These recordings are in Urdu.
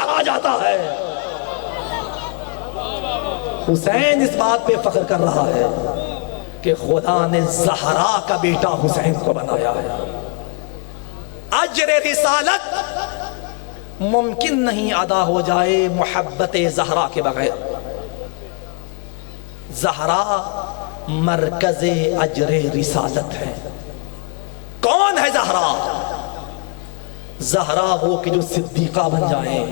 کہا جاتا ہے۔ حسین اس بات پہ فخر کر رہا ہے کہ خدا نے زہرا کا بیٹا حسین کو بنایا ہے۔ اجر رسالت ممکن نہیں ادا ہو جائے محبت زہرا کے بغیر۔ زہرا مرکز اجر رسالت ہے۔ کون ہے زہرا؟ زہرا وہ کہ جو صدیقہ بن جائیں،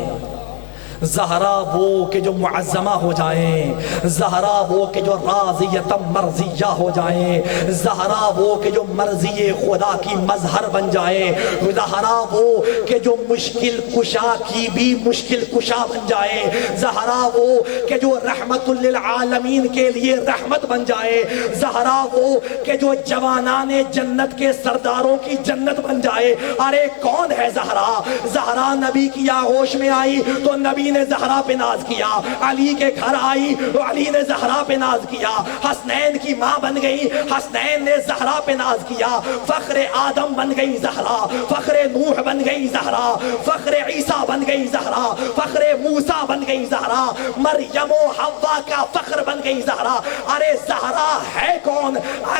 زہرا وہ کہ جو معظمہ ہو جائیں، زہرا وہ کہ جو راضیۃ مرضیہ ہو جائیں، زہرا وہ کہ جو مرضی خدا کی مظہر بن جائیں، زہرا وہ کہ جو مشکل کشا کی بھی مشکل کشا بن جائے، زہرا وہ کہ جو رحمت للعالمین کے لیے رحمت بن جائے، زہرا وہ کہ جو جوانان جنت کے سرداروں کی جنت بن جائے۔ ارے کون ہے زہرا؟ زہرا نبی کی آغوش میں آئی تو نبی نے زہرا پہ ناز کیا، علی کے گھر آئی تو علی نے زہرا پہ ناز کیا، حسنین کی ماں بن گئی، حسنین نے زہرا پہ ناز کیا، فخر آدم بن گئی زہرا، فخر نوح بن گئی زہرا، فخر عیسیٰ بن گئی زہرا، فخر موسیٰ بن گئی زہرا، مریم و حوا کا فخر بن گئی زہرا۔ ارے زہرا ہے کون؟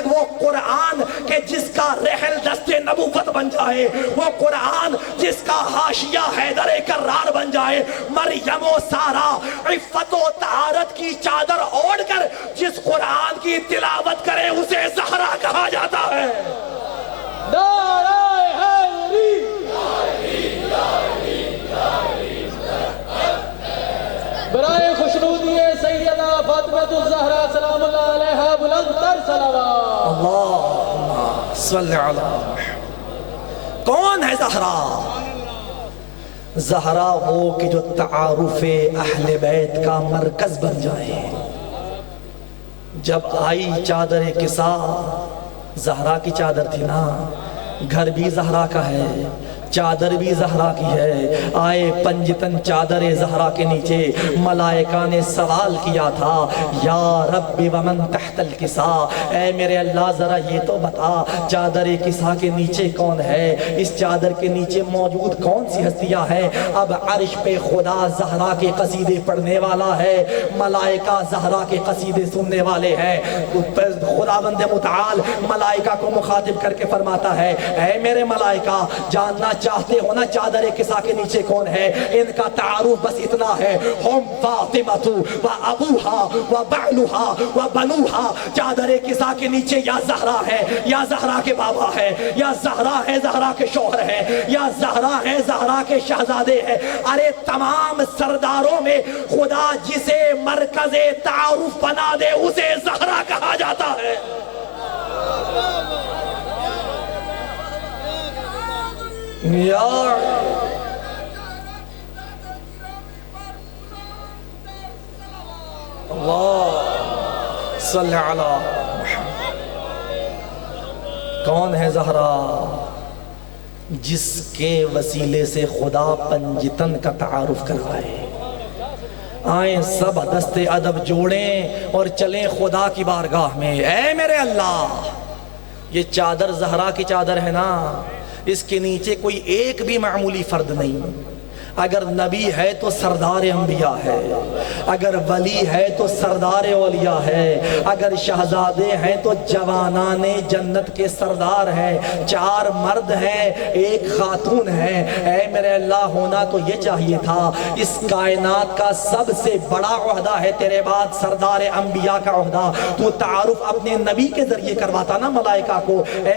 وہ قرآن کہ جس کا رحل دست نبوت بن جائے، وہ قرآن جس کا حاشیہ حیدر کرار بن جائے، مریم و سارا عفت و طہارت کی چادر اوڑھ کر جس قرآن کی تلاوت کرے اسے زہرا کہا جاتا ہے۔ برائے خوشنودی سیدہ فاطمۃ الزہرا سلام اللہ علیہا بلند تر صلوات۔ اللہم صلی علی محمد۔ کون ہے زہرا؟ زہرا وہ کہ جو تعارف اہل بیت کا مرکز بن جائے۔ جب آئی چادر کسا، زہرا کی چادر تھی نا، گھر بھی زہرا کا ہے، چادر بھی زہرا کی ہے۔ آئے پنجتن چادر زہرا کے نیچے، ملائکہ نے سوال کیا تھا یا رب ومن تحت الکسا، اے میرے اللہ ذرا یہ تو بتا چادر کسا کے نیچے کون ہے، اس چادر کے نیچے موجود کون سی ہستیاں ہیں؟ اب عرش پہ خدا زہرا کے قصیدے پڑھنے والا ہے، ملائکہ زہرا کے قصیدے سننے والے ہیں۔ خداوند متعال ملائکہ کو مخاطب کر کے فرماتا ہے اے میرے ملائکہ، جاننا چاہتے ہو نا چادر کسا کے نیچے کون ہے؟ ان کا تعارف بس اتنا ہے، ہم فاطمہ و ابوہا و بعلہا و بنوہا۔ چادر کسا کے نیچے یا زہرا ہے، یا زہرا کے بابا ہے، یا زہرا ہے زہرا کے شوہر ہے، یا زہرا ہے زہرا کے شہزادے ہیں۔ ارے تمام سرداروں میں خدا جسے مرکز تعارف بنا دے اسے زہرا کہا جاتا ہے۔ اللہ صلی علی محمد۔ کون ہے زہرا؟ جس کے وسیلے سے خدا پنجتن کا تعارف کروائے۔ آئیں سب دست ادب جوڑیں اور چلیں خدا کی بارگاہ میں۔ اے میرے اللہ، یہ چادر زہرا کی چادر ہے نا، اس کے نیچے کوئی ایک بھی معمولی فرد نہیں۔ اگر نبی ہے تو سردار انبیاء ہے، اگر ولی ہے تو سردار اولیاء ہے، اگر شہزادے ہیں تو جوانان جنت کے سردار ہیں، 4 مرد ہیں 1 خاتون ہے۔ اے میرے اللہ، ہونا تو یہ چاہیے تھا، اس کائنات کا سب سے بڑا عہدہ ہے تیرے بعد سردار انبیاء کا عہدہ، تو تعارف اپنے نبی کے ذریعے کرواتا نا ملائکہ کو۔ اے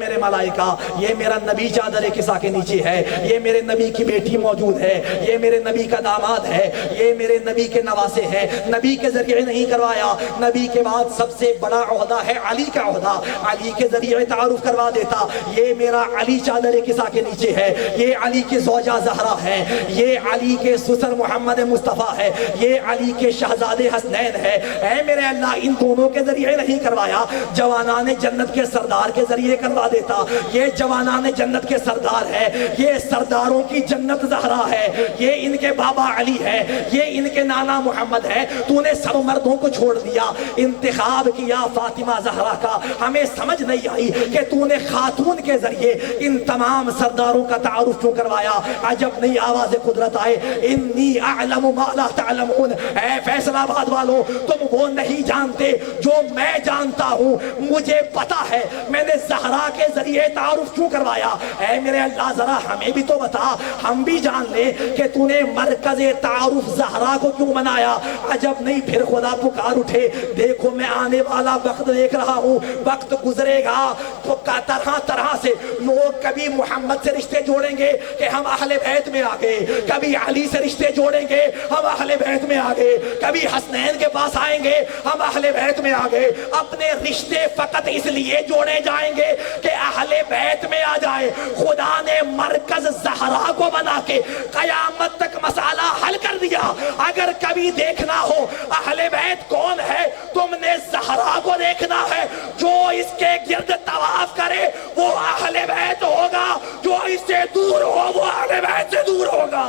میرے ملائکہ، یہ میرا نبی چادر کسا کے نیچے ہے، یہ میرے نبی کی بیٹی موجود ہے، یہ میرے نبی کا داماد ہے، یہ میرے نبی کے نواسے ہیں۔ نبی کے ذریعے نہیں کروایا، نبی کے بعد سب سے بڑا عہدہ ہے علی کا عہدہ، علی کے ذریعے تعارف کروا دیتا۔ یہ میرا علی چادر کسا کے نیچے ہے، یہ علی کی زوجہ زہرا ہے، یہ علی کے سسر محمد مصطفیٰ ہے، یہ علی کے شہزادے حسنین ہے۔ اے میرے اللہ، ان دونوں کے ذریعے نہیں کروایا، جوانان جنت کے سردار کے ذریعے کروا دیتا۔ یہ جوانان جنت کے سردار ہے، یہ سرداروں کی جنت زہرا ہے، یہ ان کے بابا علی ہے، یہ ان کے نانا محمد ہے، تو نے سب مردوں کو چھوڑ دیا، انتخاب کیا فاطمہ زہرا کا۔ ہمیں سمجھ نہیں آئی کہ تو نے خاتون کے ذریعے ان تمام سرداروں کا تعارف کیوں کروایا۔ عجب نہیں آواز قدرت آئے، انی اعلم ما لا تعلمون، اے فیصل آباد والوں تم وہ نہیں جانتے جو میں جانتا ہوں، مجھے پتا ہے میں نے زہرا کے ذریعے تعارف کیوں کروایا۔ اے میرے اللہ ذرا ہمیں بھی تو بتا، ہم بھی جان لیں کہ تو نے مرکز تعارف زہرا کو کیوں بنایا۔ عجب نہیں پھر خدا پکار اٹھے، دیکھو میں آنے والا وقت دیکھ رہا ہوں، وقت گزرے گا تو طرح طرح سے لوگ کبھی محمد سے رشتے جوڑیں گے کہ ہم اہل بیت میں آگئے، کبھی علی سے رشتے جوڑیں گے ہم اہل بیت میں آگئے، کبھی حسنین کے پاس آئیں گے ہم اہل بیت میں آگئے۔ اپنے رشتے فقط اس لیے جوڑے جائیں گے کہ اہل بیت میں آ جائے۔ خدا نے مرکز زہرا کو بنا کے قیامت تک مسئلہ حل کر دیا۔ اگر کبھی دیکھنا ہو اہل بیت کون ہے، تم نے زہرا کو دیکھنا ہے۔ جو اس کے گرد طواف کرے وہ اہل بیت ہوگا، جو اس سے دور ہو وہ اہل بیت سے دور ہوگا۔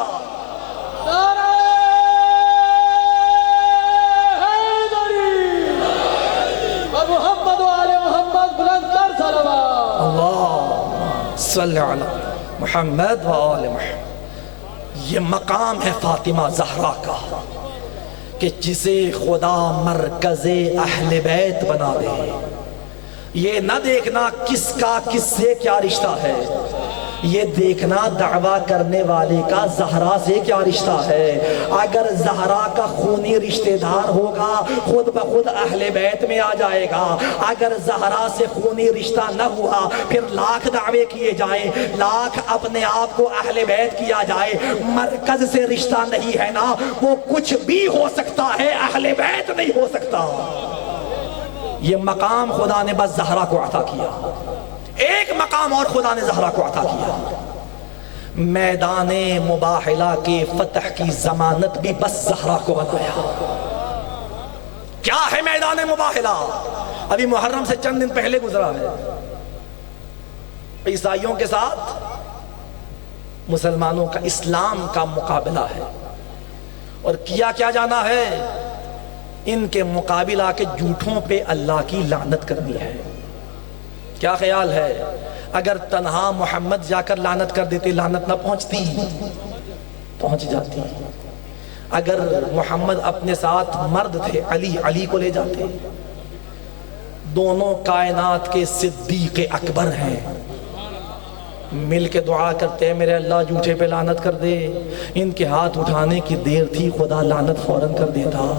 نعرہ حیدری اور محمد و آل محمد بلند تر صلوات۔ اللہ صلی علی محمد و آل محمد۔ یہ مقام ہے فاطمہ زہرا کا کہ جسے خدا مرکز اہل بیت بنا دے۔ یہ نہ دیکھنا کس کا کس سے کیا رشتہ ہے، یہ دیکھنا دعویٰ کرنے والے کا زہرا سے کیا رشتہ ہے۔ اگر زہرا کا خونی رشتہ دار ہوگا خود بخود اہل بیت میں آ جائے گا، اگر زہرا سے خونی رشتہ نہ ہوا پھر لاکھ دعوے کیے جائیں، لاکھ اپنے آپ کو اہل بیت کیا جائے، مرکز سے رشتہ نہیں ہے نا، وہ کچھ بھی ہو سکتا ہے، اہل بیت نہیں ہو سکتا۔ یہ مقام خدا نے بس زہرا کو عطا کیا۔ ایک مقام اور خدا نے زہرا کو عطا کیا، میدان مباحلہ کے فتح کی ضمانت بھی بس زہرا کو بنایا۔ کیا ہے میدان مباحلہ؟ ابھی محرم سے چند دن پہلے گزرا ہے، عیسائیوں کے ساتھ مسلمانوں کا اسلام کا مقابلہ ہے، اور کیا کیا جانا ہے، ان کے مقابل آ کے جھوٹوں پہ اللہ کی لعنت کرنی ہے۔ کیا خیال ہے اگر تنہا محمد جا کر لعنت کر دیتے لعنت نہ پہنچتی؟ پہنچ جاتی۔ اگر محمد اپنے ساتھ مرد تھے علی کو لے جاتے۔ دونوں کائنات کے صدیق اکبر ہیں، مل کے دعا کرتے ہیں میرے اللہ جھوٹے پہ لعنت کر دے۔ ان کے ہاتھ اٹھانے کی دیر تھی، خدا لعنت فوراً کر دیتا۔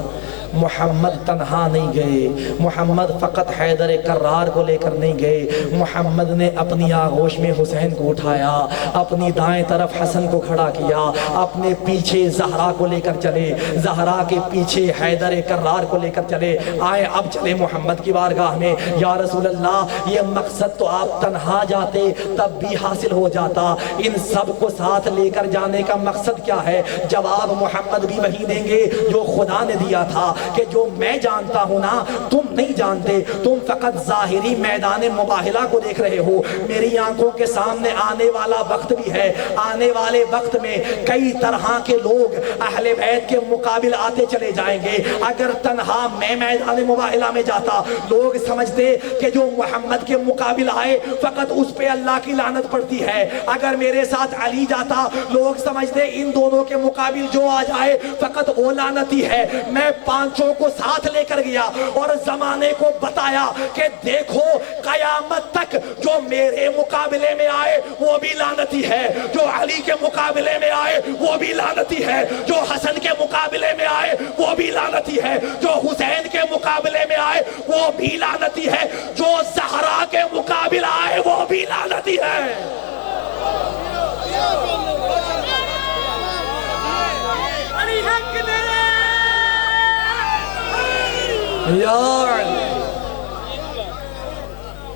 محمد تنہا نہیں گئے، محمد فقط حیدر کرار کو لے کر نہیں گئے، محمد نے اپنی آغوش میں حسین کو اٹھایا، اپنی دائیں طرف حسن کو کھڑا کیا، اپنے پیچھے زہرا کو لے کر چلے، زہرا کے پیچھے حیدر کرار کو لے کر چلے۔ آئے اب چلے محمد کی بارگاہ میں، یا رسول اللہ یہ مقصد تو آپ تنہا جاتے تب بھی حاصل ہو جاتا، ان سب کو ساتھ لے کر جانے کا مقصد کیا ہے؟ جواب محمد بھی وہی دیں گے جو خدا نے دیا تھا کہ جو میں جانتا ہوں نا تم نہیں جانتے، تم فقط ظاہری میدان مباحلہ کو دیکھ رہے ہو، میری آنکھوں کے سامنے آنے والا وقت بھی ہے، آنے والے وقت میں کئی طرح کے لوگ اہل بیت کے مقابل آتے چلے جائیں گے۔ اگر تنہا میں میدان مباحلہ میں جاتا لوگ سمجھتے کہ جو محمد کے مقابل آئے فقط اس پہ اللہ کی لعنت پڑتی ہے، اگر میرے ساتھ علی جاتا لوگ سمجھتے ان دونوں کے مقابل جو آ جائے فقط وہ لعنتی ہے۔ میں پانچوں کو ساتھ لے کر گیا اور زمانے کو بتایا کہ دیکھو قیامت تک جو میرے مقابلے میں آئے وہ بھی لعنتی ہے، جو علی کے مقابلے میں آئے وہ بھی لعنتی ہے، جو حسن کے مقابلے میں آئے وہ بھی لعنتی ہے، جو حسین کے مقابلے میں آئے وہ بھی لعنتی ہے، جو زہرا کے مقابل آئے وہ بھی لعنتی ہے۔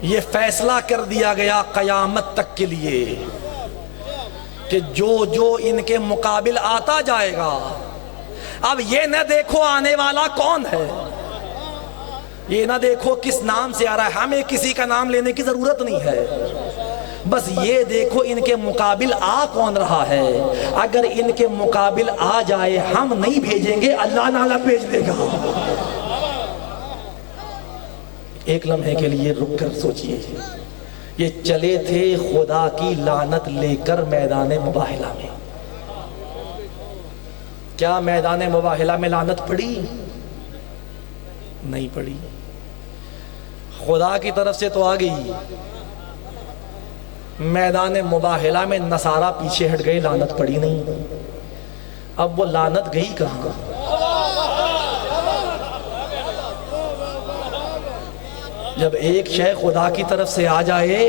یہ فیصلہ کر دیا گیا قیامت تک کے لیے کہ جو ان کے مقابل آتا جائے گا، اب یہ نہ دیکھو آنے والا کون ہے، یہ نہ دیکھو کس نام سے آ رہا ہے، ہمیں کسی کا نام لینے کی ضرورت نہیں ہے، بس یہ دیکھو ان کے مقابل آ کون رہا ہے. اگر ان کے مقابل آ جائے ہم نہیں بھیجیں گے, اللہ نالا بھیج دے گا. ایک لمحے کے لیے رک کر سوچئے, یہ چلے تھے خدا کی لعنت لے کر میدان مباہلہ میں. کیا میدان مباہلہ میں لعنت پڑی؟ نہیں پڑی. خدا کی طرف سے تو آ گئی, میدان مباہلہ میں نصارہ پیچھے ہٹ گئے, لعنت پڑی نہیں. اب وہ لعنت گئی کہاں؟ جب ایک شے خدا کی طرف سے آ جائے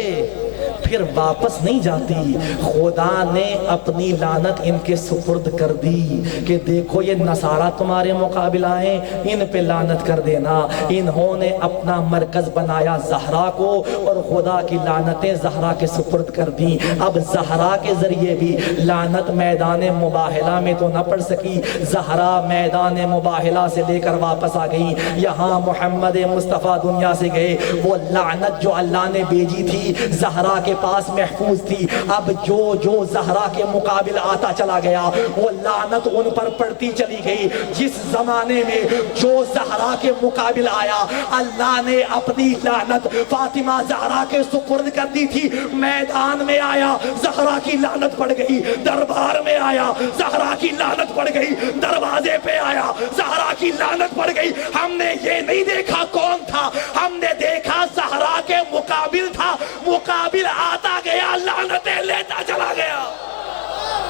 پھر واپس نہیں جاتی. خدا نے اپنی لعنت ان کے سپرد کر دی کہ دیکھو یہ نصارہ تمہارے مقابل آئیں, ان پہ لعنت کر دینا. انہوں نے اپنا مرکز بنایا زہرا کو, اور خدا کی لعنتیں زہرا کے سپرد کر دی. اب زہرا کے ذریعے بھی لعنت میدان مباہلہ میں تو نہ پڑ سکی. زہرا میدان مباہلہ سے لے کر واپس آ گئی. یہاں محمد مصطفیٰ دنیا سے گئے, وہ لعنت جو اللہ نے بھیجی تھی زہرا کے پاس محفوظ تھی. اب جو زہرا کے مقابل آتا چلا گیا وہ لعنت ان پر پڑتی چلی گئی. جس زمانے میں جو زہرا کے مقابل آیا اللہ نے اپنی لعنت فاطمہ زہرا کے سپرد کر دی تھی. میدان میں آیا زہرا کی لعنت پڑ گئی, دربار میں آیا زہرا کی لعنت پڑ گئی, دروازے پہ آیا زہرا کی لعنت پڑ گئی. ہم نے یہ نہیں دیکھا کون تھا, ہم نے دیکھا زہرا کے مقابل تھا. مقابل آتا گیا لعنتیں لیتا چلا گیا.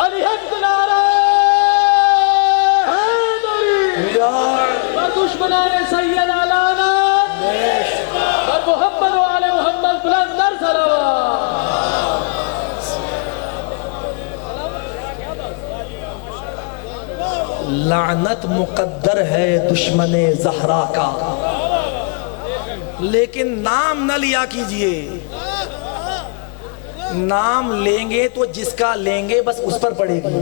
علی حق نعرہ حیدری اور دشمنان سیدہ لعنت اور محمد و آل محمد بلند در صلوات. لعنت مقدر ہے دشمن زہرا کا, لیکن نام نہ لیا کیجئے. نام لیں گے تو جس کا لیں گے بس اس پر پڑے گی.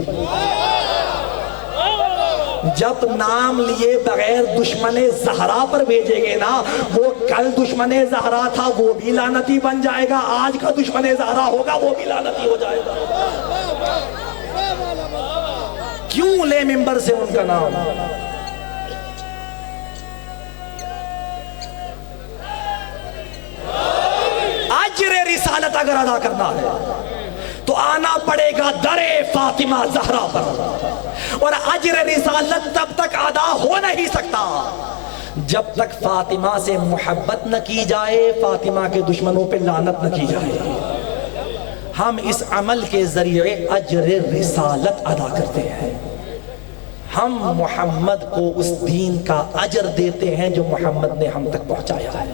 جب نام لیے بغیر دشمن زہرا پر بھیجیں گے نا, وہ کل دشمن زہرا تھا وہ بھی لعنتی بن جائے گا, آج کا دشمن زہرا ہوگا وہ بھی لعنتی ہو جائے گا. کیوں لے منبر سے ان کا نام؟ اجر رسالت اگر ادا کرنا ہے تو آنا پڑے گا در فاطمہ زہرا پر, اور اجر رسالت تب تک ادا ہو نہیں سکتا جب تک فاطمہ سے محبت نہ کی جائے, فاطمہ کے دشمنوں پہ لعنت نہ کی جائے. ہم اس عمل کے ذریعے اجر رسالت ادا کرتے ہیں. ہم محمد کو اس دین کا اجر دیتے ہیں جو محمد نے ہم تک پہنچایا ہے.